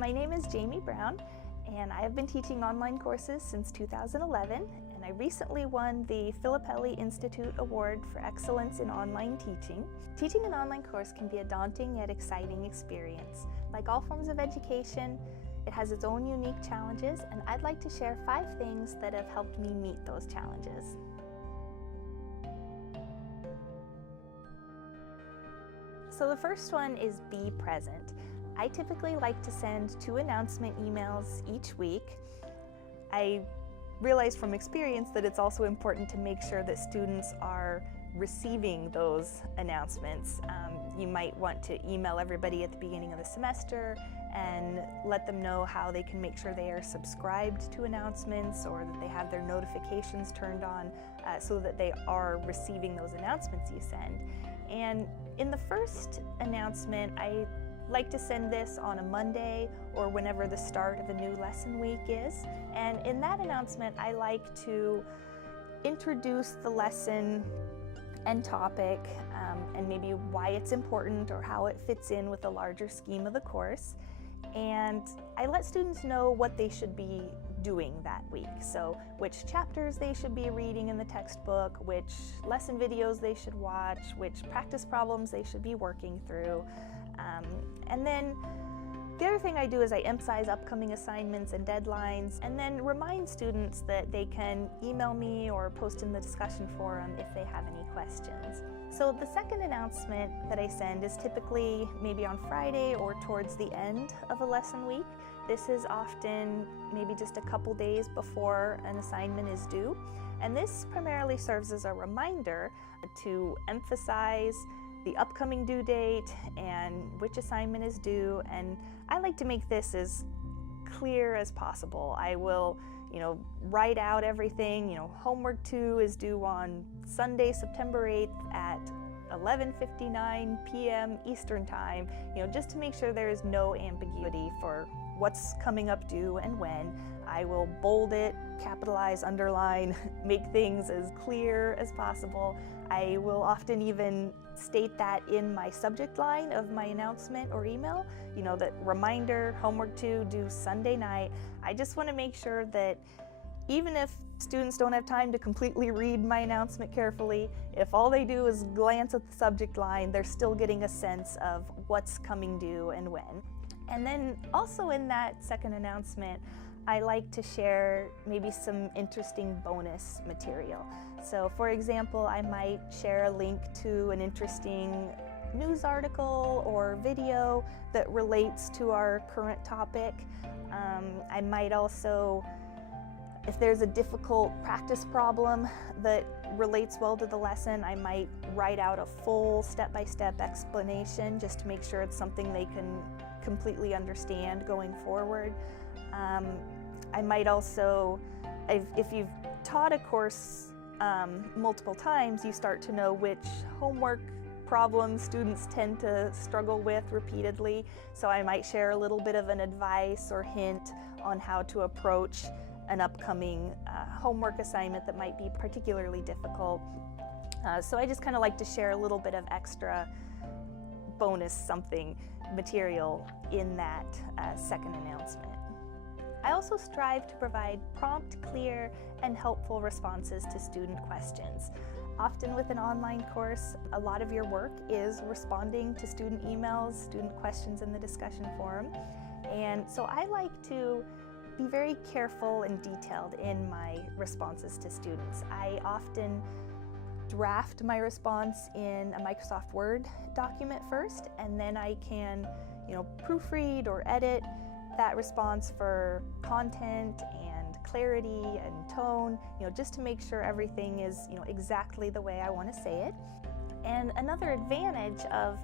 My name is Jaime Brown, and I have been teaching online courses since 2011, and I recently won the Filippelli Institute Award for Excellence in Online Teaching. Teaching an online course can be a daunting yet exciting experience. Like all forms of education, it has its own unique challenges, and I'd like to share 5 things that have helped me meet those challenges. So the first one is be present. I typically like to send 2 announcement emails each week. I realized from experience that it's also important to make sure that students are receiving those announcements. You might want to email everybody at the beginning of the semester and let them know how they can make sure they are subscribed to announcements or that they have their notifications turned on so that they are receiving those announcements you send. And in the first announcement, I like to send this on a Monday or whenever the start of a new lesson week is. And in that announcement, I like to introduce the lesson and topic and maybe why it's important or how it fits in with the larger scheme of the course. And I let students know what they should be doing that week. So which chapters they should be reading in the textbook, which lesson videos they should watch, which practice problems they should be working through. And then the other thing I do is I emphasize upcoming assignments and deadlines, and then remind students that they can email me or post in the discussion forum if they have any questions. So the second announcement that I send is typically maybe on Friday or towards the end of a lesson week. This is often maybe just a couple days before an assignment is due, and this primarily serves as a reminder to emphasize the upcoming due date and which assignment is due, and I like to make this as clear as possible. I will, write out everything. Homework 2 is due on Sunday, September 8th at 11:59 p.m. Eastern Time, just to make sure there is no ambiguity for what's coming up due and when. I will bold it, capitalize, underline, make things as clear as possible. I will often even state that in my subject line of my announcement or email, that reminder, homework 2 due Sunday night. I just want to make sure that even if students don't have time to completely read my announcement carefully, if all they do is glance at the subject line, they're still getting a sense of what's coming due and when. And then also in that second announcement, I like to share maybe some interesting bonus material. So for example, I might share a link to an interesting news article or video that relates to our current topic. I might also, if there's a difficult practice problem that relates well to the lesson, I might write out a full step-by-step explanation just to make sure it's something they can completely understand going forward. I might also, if you've taught a course multiple times, you start to know which homework problems students tend to struggle with repeatedly. So I might share a little bit of an advice or hint on how to approach an upcoming homework assignment that might be particularly difficult. So I just kind of like to share a little bit of extra bonus something material in that second announcement. I also strive to provide prompt, clear, and helpful responses to student questions. Often with an online course, a lot of your work is responding to student emails, student questions in the discussion forum. And so I like to be very careful and detailed in my responses to students. I often draft my response in a Microsoft Word document first, and then I can, proofread or edit that response for content and clarity and tone, just to make sure everything is, exactly the way I want to say it. And another advantage of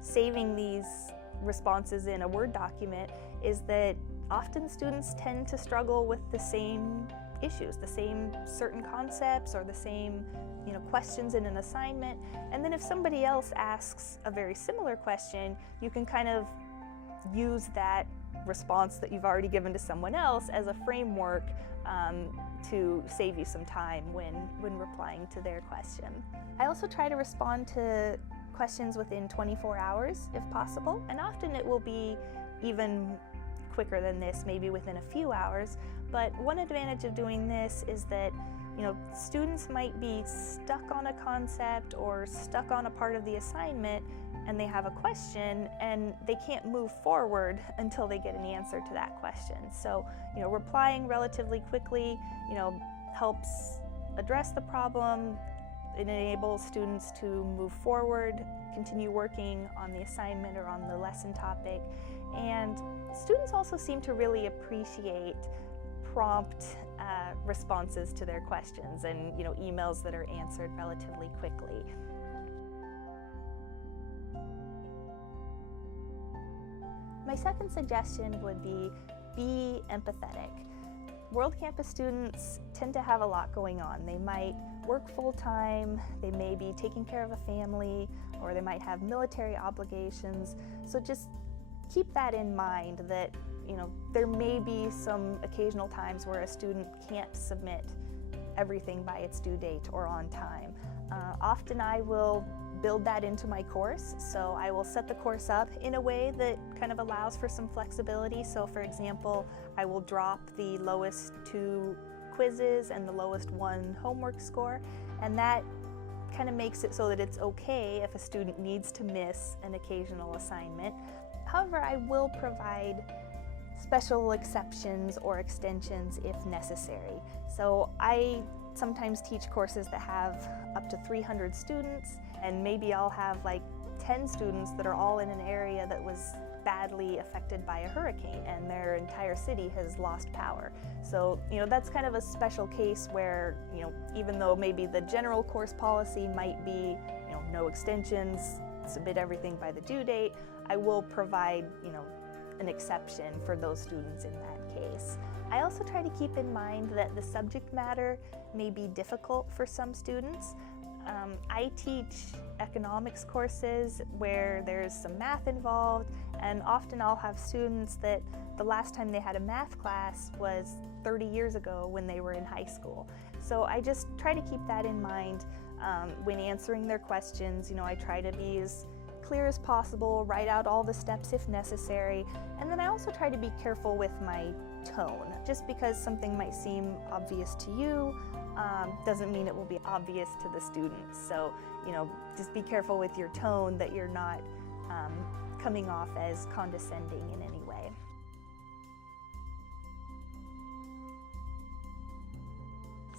saving these responses in a Word document is that often students tend to struggle with the same issues, the same certain concepts or the same questions in an assignment. And then if somebody else asks a very similar question, you can kind of use that response that you've already given to someone else as a framework to save you some time when replying to their question. I also try to respond to questions within 24 hours if possible, and often it will be even quicker than this, maybe within a few hours. But one advantage of doing this is that students might be stuck on a concept or stuck on a part of the assignment, and they have a question and they can't move forward until they get an answer to that question. So, replying relatively quickly, helps address the problem. It enables students to move forward, continue working on the assignment or on the lesson topic. And students also seem to really appreciate prompt responses to their questions and emails that are answered relatively quickly. My second suggestion would be empathetic. World Campus students tend to have a lot going on. They might work full-time, they may be taking care of a family, or they might have military obligations. So just keep that in mind, that there may be some occasional times where a student can't submit everything by its due date or on time. Often I will build that into my course, so I will set the course up in a way that kind of allows for some flexibility. So for example, I will drop the lowest 2 quizzes and the lowest 1 homework score, and that kind of makes it so that it's okay if a student needs to miss an occasional assignment. However, I will provide special exceptions or extensions if necessary. So I sometimes teach courses that have up to 300 students, and maybe I'll have like 10 students that are all in an area that was badly affected by a hurricane and their entire city has lost power. So, that's kind of a special case where, even though maybe the general course policy might be, no extensions, submit everything by the due date, I will provide, an exception for those students in that case. I also try to keep in mind that the subject matter may be difficult for some students. I teach economics courses where there's some math involved, and often I'll have students that the last time they had a math class was 30 years ago when they were in high school. So I just try to keep that in mind when answering their questions. I try to be as clear as possible, write out all the steps if necessary, and then I also try to be careful with my tone. Just because something might seem obvious to you doesn't mean it will be obvious to the students. So, just be careful with your tone, that you're not coming off as condescending in any way.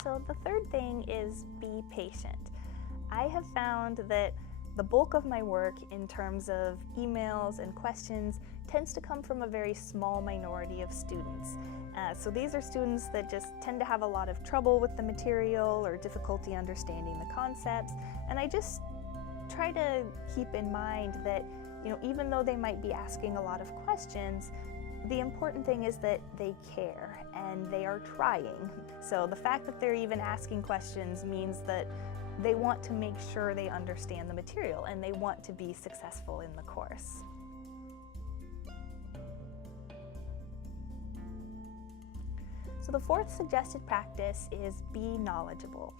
So the third thing is be patient. I have found that the bulk of my work in terms of emails and questions tends to come from a very small minority of students. So these are students that just tend to have a lot of trouble with the material or difficulty understanding the concepts, and I just try to keep in mind that even though they might be asking a lot of questions, the important thing is that they care and they are trying. So the fact that they're even asking questions means that they want to make sure they understand the material and they want to be successful in the course. So the fourth suggested practice is be knowledgeable.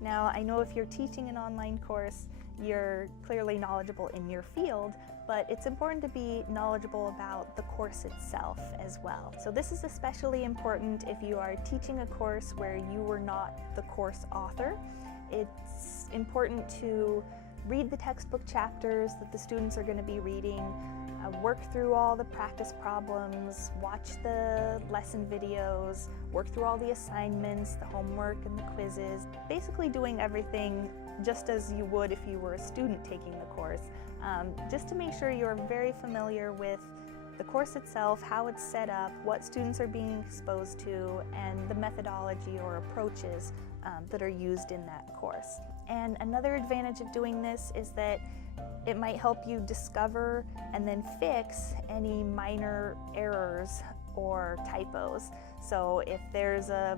Now, I know if you're teaching an online course, you're clearly knowledgeable in your field, but it's important to be knowledgeable about the course itself as well. So this is especially important if you are teaching a course where you were not the course author. It's important to read the textbook chapters that the students are going to be reading, work through all the practice problems, watch the lesson videos, work through all the assignments, the homework and the quizzes, basically doing everything just as you would if you were a student taking the course, just to make sure you're very familiar with the course itself, how it's set up, what students are being exposed to, and the methodology or approaches that are used in that course. And another advantage of doing this is that it might help you discover and then fix any minor errors or typos. So if there's a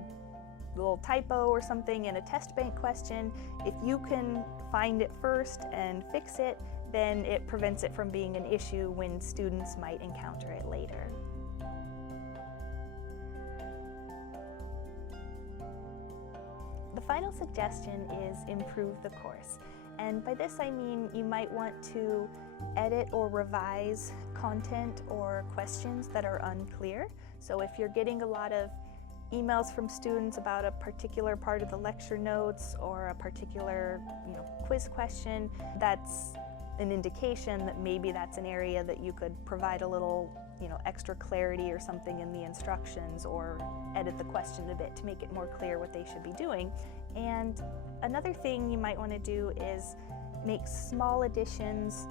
little typo or something in a test bank question, if you can find it first and fix it, then it prevents it from being an issue when students might encounter it later. The final suggestion is improve the course. And by this I mean you might want to edit or revise content or questions that are unclear. So if you're getting a lot of emails from students about a particular part of the lecture notes or a particular quiz question, that's an indication that maybe that's an area that you could provide a little extra clarity or something in the instructions, or edit the question a bit to make it more clear what they should be doing. And another thing you might want to do is make small additions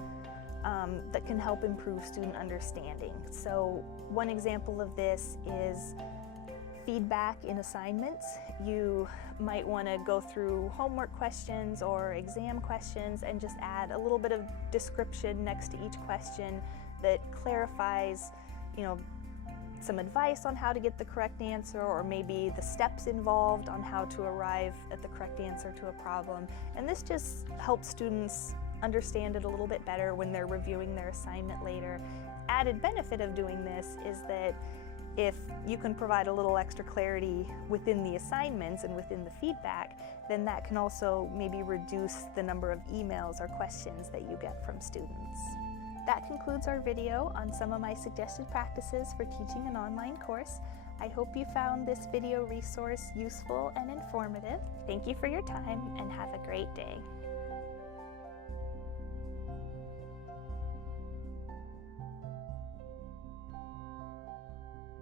that can help improve student understanding. So one example of this is feedback in assignments. You might want to go through homework questions or exam questions and just add a little bit of description next to each question that clarifies, some advice on how to get the correct answer, or maybe the steps involved on how to arrive at the correct answer to a problem. And this just helps students understand it a little bit better when they're reviewing their assignment later. Added benefit of doing this is that if you can provide a little extra clarity within the assignments and within the feedback, then that can also maybe reduce the number of emails or questions that you get from students. That concludes our video on some of my suggested practices for teaching an online course. I hope you found this video resource useful and informative. Thank you for your time and have a great day.